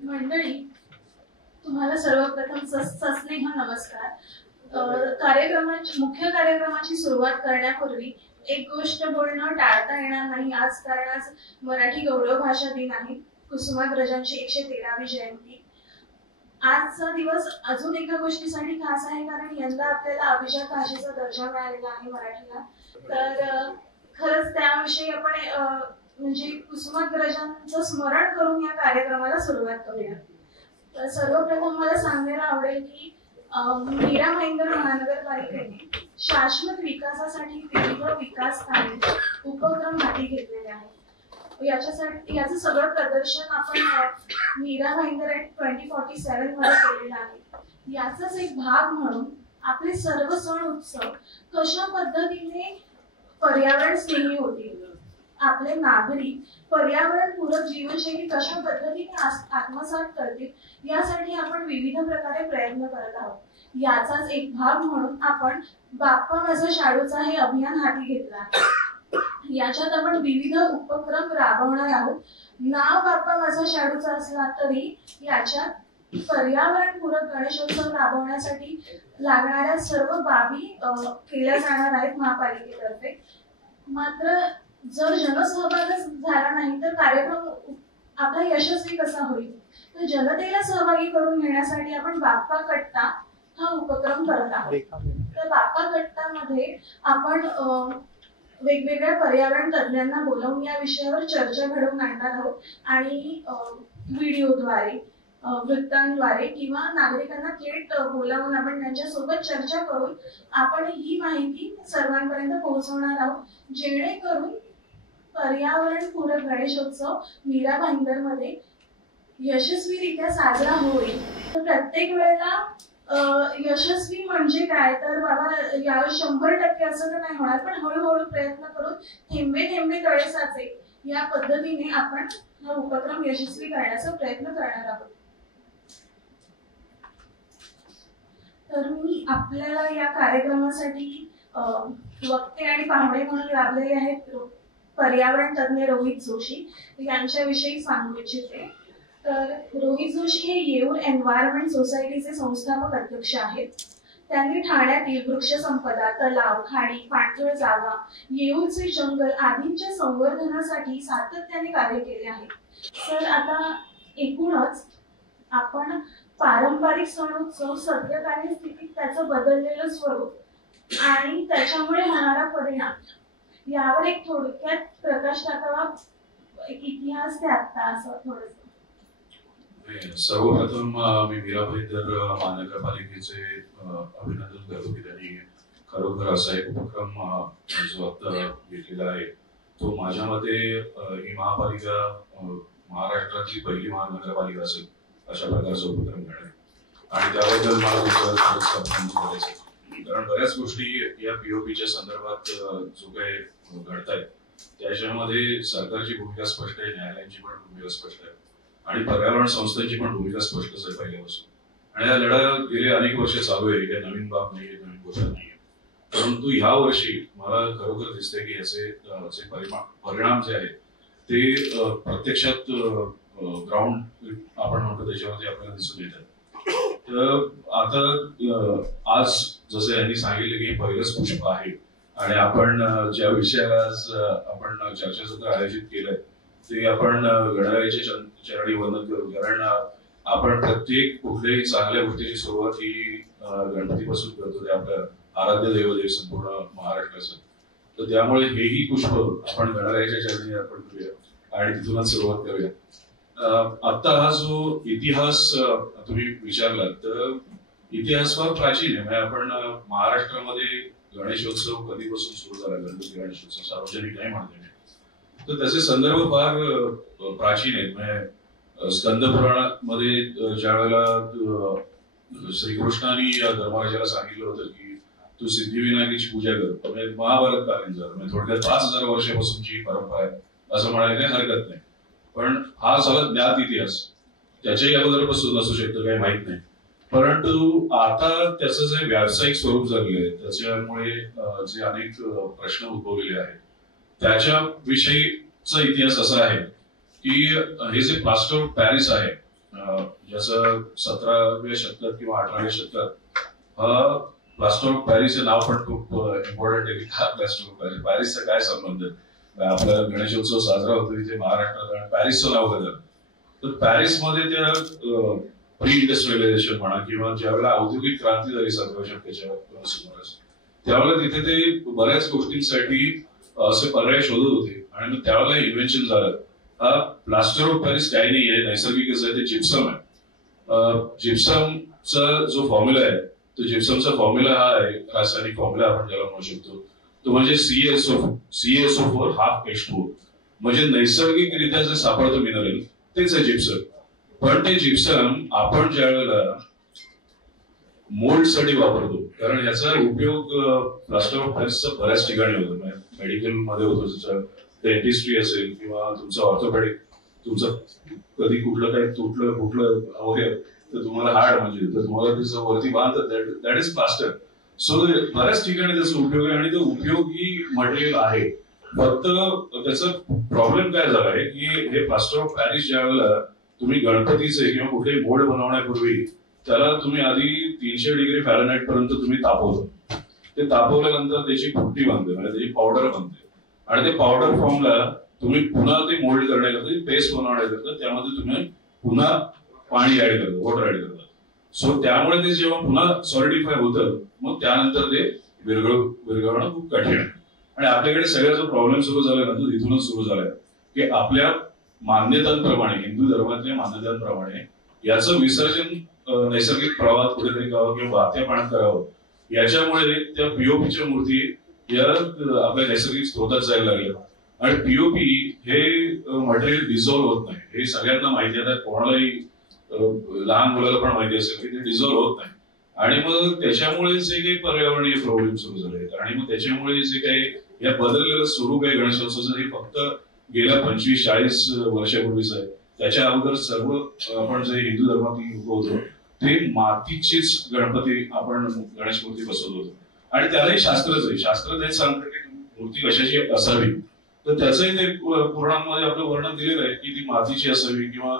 मंडळी, तुम्हाला सर्वप्रथम सस्नेह नमस्कार. मुख्य कार्यक्रमाची सुरुवात करण्यापूर्वी एक गोष्ट बोलणं टाळता येणार नाही आज, कारण आज मराठी गौरव भाषा दिन आहे, कुसुमाग्रजांची 113वी जयंती. आजचा दिवस अजून एका गोष्टीसाठी खास आहे, कारण यंदा आपल्याला अभिजात भाषेचा दर्जा मिळालेला आहे मराठीला. तर खरंच त्याविषयी आपण म्हणजे कुसुमाग्रजांचं स्मरण करून या कार्यक्रमाला सुरुवात करूया. तर सर्वप्रथम मला सांगायला आवडेल की मीरा भाईंदर महानगरपालिकेने शाश्वत विकासासाठी विविध विकास कार्य उपक्रम हाती घेतलेले आहेत. याचं सगळं प्रदर्शन आपण मीरा भाईंदर 2047 मध्ये केलेलं आहे. याचाच एक भाग म्हणून आपले सर्व सण उत्सव कशा पद्धतीने पर्यावरण स्नेही होतील, आपले नागरिक पर्यावरणपूरक जीवनशैली कशा पद्धतीने आत्मसात करतील, यासाठी आपण विविध प्रकारे प्रयत्न करत आहोत. याचाच एक भाग म्हणून आपण बाप्पा माझा शाडूचा हे अभियान हाती घेतलं आहे. याच्यात आपण विविध उपक्रम राबवणार आहोत. नाव बाप्पा माझा शाडूचा असला तरी याच्यात पर्यावरणपूरक गणेशोत्सव राबवण्यासाठी लागणाऱ्या सर्व बाबी केल्या जाणार आहेत महापालिकेतर्फे. मात्र जर जनसहभागच झाला नाही तर कार्यक्रम आपला यशस्वी कसा होईल? तर जनतेला सहभागी करून घेण्यासाठी आपण बाप्पा कट्टा हा उपक्रम करत आहोत. तर बाप्पा कट्टामध्ये आपण वेगवेगळ्या पर्यावरण तज्ञांना बोलावून या विषयावर चर्चा घडवून आणणार आहोत आणि व्हिडिओद्वारे, वृत्तांद्वारे किंवा नागरिकांना थेट बोलावून आपण त्यांच्यासोबत चर्चा करून आपण ही माहिती सर्वांपर्यंत पोहोचवणार आहोत, जेणेकरून पर्यावरणपूरक गणेशोत्सव मीरा भाईंदर मध्ये यशस्वीरित्या साजरा होईल. तर प्रत्येक वेळेला यशस्वी म्हणजे काय, तर बाबा या 100% असं तर नाही होणार, पण हळूहळू प्रयत्न करून थेंबे थेंबे तळे साचे या पद्धतीने आपण हा उपक्रम यशस्वी करण्याचा प्रयत्न करणार आहोत. तर मी आपल्याला या कार्यक्रमासाठी वक्ते आणि पाहुणे म्हणून लाभलेले आहेत पर्यावरण तज्ञ रोहित जोशी, यांच्याविषयी सांगू इच्छिते. तर रोहित जोशी हे येऊर एन्व्हायरमेंट सोसायटीचे संस्थापक अध्यक्ष आहेत. त्यांनी ठाण्यातील वृक्षसंपदा, तलाव, खाडी, पाणथळ जागा, येऊरचे जंगल आदींच्या संवर्धनासाठी सातत्याने कार्य केले आहे. तर आता एकूणच आपण पारंपरिक सण उत्सव, सद्यकालीन स्थितीत त्याचं बदललेलं स्वरूप आणि त्याच्यामुळे होणारा परिणाम यावर एक थोडक्यात प्रकाश टाकावा, एक इतिहास ते आता असं थोडंसं. सर्वप्रथम मी मीरा भाईंदर महानगरपालिकेचे अभिनंदन करतो की त्यांनी खरोखर असा एक उपक्रम जो आता घेतलेला आहे, तो माझ्या मते ही महापालिका महाराष्ट्रातली पहिली महानगरपालिका असेल अशा प्रकारचा उपक्रम घेणे, आणि त्याबद्दल मला करायचं. कारण बऱ्याच गोष्टी या पीओपीच्या संदर्भात जो काही घडतायत त्याच्यामध्ये सरकारची भूमिका स्पष्ट आहे, न्यायालयांची पण भूमिका स्पष्ट आहे आणि पर्यावरण संस्थांची पण भूमिका स्पष्टच आहे पहिल्यापासून. आणि हा लढा गेले अनेक वर्ष चालू आहे, काही नवीन बाब नाहीये, नवीन गोष्ट नाहीये. परंतु ह्या वर्षी मला खरोखर दिसतंय की याचे परिणाम जे आहेत ते प्रत्यक्षात ग्राउंड आपण म्हणतो त्याच्यावरती आपल्याला दिसून येतात. तर आता आज जसं यांनी सांगितलं की हे पहिलंच पुष्प आहे आणि आपण ज्या विषयाला आज आपण चर्चासत्र आयोजित केलंय ते आपण गणरायाच्या चरणी वंदन करू. कारण आपण प्रत्येक कुठल्याही चांगल्या गोष्टीची सुरुवात ही गणपतीपासून करतो, ते आपलं आराध्य दैवत आहे संपूर्ण महाराष्ट्राचं. तर त्यामुळे हेही पुष्प आपण गणरायाच्या चरणी अर्पण करूया आणि तिथूनच सुरुवात करूया. आता हा जो इतिहास तुम्ही विचारलात, तर इतिहास फार प्राचीन आहे. म्हणजे आपण महाराष्ट्रामध्ये गणेशोत्सव कधीपासून सुरू झाला, गणपती गणेशोत्सव सार्वजनिक नाही म्हणते मी, तर त्याचे संदर्भ फार प्राचीन आहेत. म्हणजे स्कंद पुराणामध्ये ज्या वेळेला श्रीकृष्णाने धर्मराजाला सांगितलं होतं की तू सिद्धिविनायकाची पूजा कर, म्हणजे महाभारत कालीन झालं, म्हणजे थोडक्यात 5000 वर्षापासूनची परंपरा आहे असं म्हणायला काही हरकत नाही. पण हा झाला ज्ञात इतिहास, त्याच्याही अगोदरपासून असू शकतं, काही माहित नाही. परंतु आता त्याचं जे व्यावसायिक स्वरूप झालेलं आहे त्याच्यामुळे जे अनेक प्रश्न उद्भवलेले आहेत त्याच्या विषयीचा इतिहास असा आहे की हे जे प्लास्टर ऑफ पॅरिस आहे ज्याचं 17व्या शतकात किंवा 18व्या शतकात हा प्लास्टर ऑफ पॅरिस हे नाव पण खूप इम्पॉर्टंट आहे की का प्लास्टर ऑफ पॅरिस, पॅरिसचा काय संबंध आहे. आपला गणेशोत्सव साजरा होतो इथे महाराष्ट्रात आणि पॅरिसचं नाव का झालं. तर पॅरिसमध्ये त्या प्री इंडस्ट्रियलायझेशन म्हणा किंवा ज्यावेळेला औद्योगिक क्रांती झाली 17व्या शतकाच्या सुमारास, त्यावेळेला तिथे ते बऱ्याच गोष्टींसाठी असे पर्याय शोधत होते आणि मग त्यावेळेला इन्व्हेन्शन झालं. हा प्लास्टर ऑफ पॅरिस काही नाही आहे, नैसर्गिकच आहे, ते जिप्सम आहे. जिप्समचा जो फॉर्म्युला आहे तो जिप्समचा फॉर्म्युला हा आहे, रासायनिक फॉर्म्युला आपण ज्याला म्हणू शकतो, तो म्हणजे CaSO4 हाफ H2O. म्हणजे नैसर्गिकरित्या जे सापडतं मिनरल तेच आहे जिप्सम. पण ते जिप्सम आपण ज्या वेळेला मोल्ड साठी वापरतो, कारण याचा उपयोग प्लास्टर ऑफ पॅरिसचा बऱ्याच ठिकाणी होतो. मेडिकल मध्ये होतो, जसं डेंटिस्ट्री असेल किंवा तुमचं ऑर्थोपेडिक, तुमचं कधी कुठलं काही कुठलं अवयव तर तुम्हाला हाड म्हणजे तर तुम्हाला त्याचं वरती बांधतात, दॅट इज प्लास्टर. सो बऱ्याच ठिकाणी त्याचा उपयोग आहे आणि तो उपयोगी मटेरियल आहे. फक्त त्याचा प्रॉब्लेम काय झाला आहे की हे प्लास्टर ऑफ पॅरिस ज्या वेळेला तुम्ही गणपतीचे किंवा कुठे मोल्ड बनवण्यापूर्वी त्याला तुम्ही आधी 300 डिग्री फॅरनहाइट पर्यंत तुम्ही तापवता. ते तापवल्यानंतर त्याची पुट्टी बनते, म्हणजे त्याची पावडर बनते आणि ते पावडर फॉर्मला तुम्ही पुन्हा ते मोल्ड करण्याकरता, पेस्ट बनवण्याकरता त्यामध्ये तुम्ही पुन्हा पाणी ऍड करता, वॉटर ऍड करता. सो त्यामुळे ते जेव्हा पुन्हा सॉलिडिफाय होतं मग त्यानंतर ते विरघळणं खूप कठीण आहे. आणि आपल्याकडे सगळ्या जो प्रॉब्लेम सुरू झाला ना तो इथूनच सुरू झालाय की आपल्या मान्यतांप्रमाणे, हिंदू धर्मातल्या मान्यतांप्रमाणे याचं विसर्जन नैसर्गिक प्रवाहात कुठेतरी करावं किंवा वाहत्या पाण्यात करावं. याच्यामुळे त्या पीओपीच्या मूर्ती या आपल्या नैसर्गिक स्रोतात जायला लागल्या. आणि पीओपी हे मटेरियल डिझॉल्व्ह होत नाही, हे सगळ्यांना माहिती आहे. कोणालाही लहान मुलाला पण माहिती असेल की ते डिझॉल्व्ह होत नाही. आणि मग त्याच्यामुळे जे काही पर्यावरणीय प्रॉब्लेम सुरू झाले आणि मग त्याच्यामुळे जे काही या बदललेलं स्वरूप आहे गणेशोत्सवाचं, हे फक्त गेल्या 25-40 वर्षापूर्वीच आहे. त्याच्या अगोदर सर्व आपण जे हिंदू धर्मातील लोक होतो ते मातीचीच गणपती आपण गणेश मूर्ती बसवत होतो. आणि त्यालाही शास्त्रच आहे, शास्त्र तेच सांगतं की मूर्ती कशाची असावी. तर त्याचंही ते पुराणांमध्ये आपलं वर्णन दिलेलं आहे की ती मातीची असावी किंवा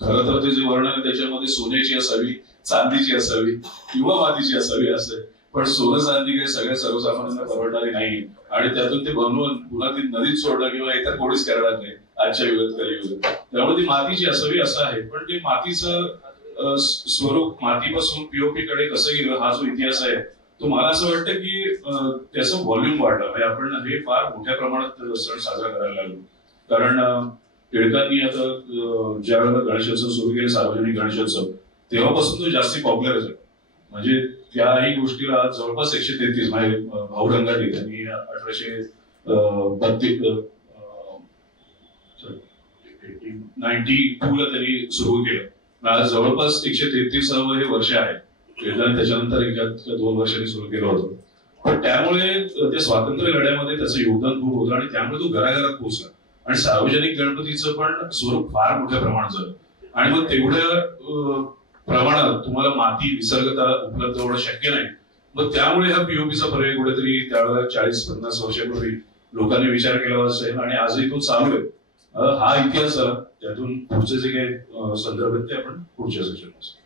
खरं तर ते जे वर्णन आहे त्याच्यामध्ये सोन्याची असावी, चांदीची असावी किंवा मातीची असावी असं. पण सोनं चांदी काही सगळ्या सर्वसामान्यांना परवडणारी नाही आणि त्यातून ते बनवून पुन्हा ती नदीत सोडणं किंवा इतर कोणीच करणार नाही आजच्या युगात, कलियुगात. त्यामुळे ती मातीची असावी असं आहे. पण ते मातीचं स्वरूप मातीपासून पीओपी कडे कसं गेलं हा जो इतिहास आहे तो मला असं वाटतं की त्याचं व्हॉल्यूम वाढलं. म्हणजे आपण हे फार मोठ्या प्रमाणात सण साजरा करायला लागलो. कारण टिळकांनी आता ज्या वेळेला गणेशोत्सव सुरू केले, सार्वजनिक गणेशोत्सव, तेव्हापासून तो जास्ती पॉप्युलर आहे. म्हणजे त्याही गोष्टीला जवळपास 133 म्हणजे भाऊ रंगारी त्यांनी 1892 ला त्यांनी सुरू केलं. आज जवळपास 133वे हे वर्ष आहे. त्याच्यानंतर 1-2 वर्षांनी सुरू केलं होतं. पण त्यामुळे त्या स्वातंत्र्य लढ्यामध्ये त्याचं योगदान खूप होतं आणि त्यामुळे तो घराघरात पोहोचला. आणि सार्वजनिक गणपतीचं पण स्वरूप फार मोठ्या प्रमाणात झालं. आणि मग तेवढ्या प्रमाणात तुम्हाला माती विसर्गता उपलब्ध होणं शक्य नाही. मग त्यामुळे हा पीओपीचा पर्याय कुठेतरी त्यावेळेला 40-50 वर्षापूर्वी लोकांनी विचार केला असेल आणि आजही तो चालू आहे. हा इतिहास त्यातून पुढचे जे काही संदर्भ आहेत ते आपण पुढच्या सेशनमध्ये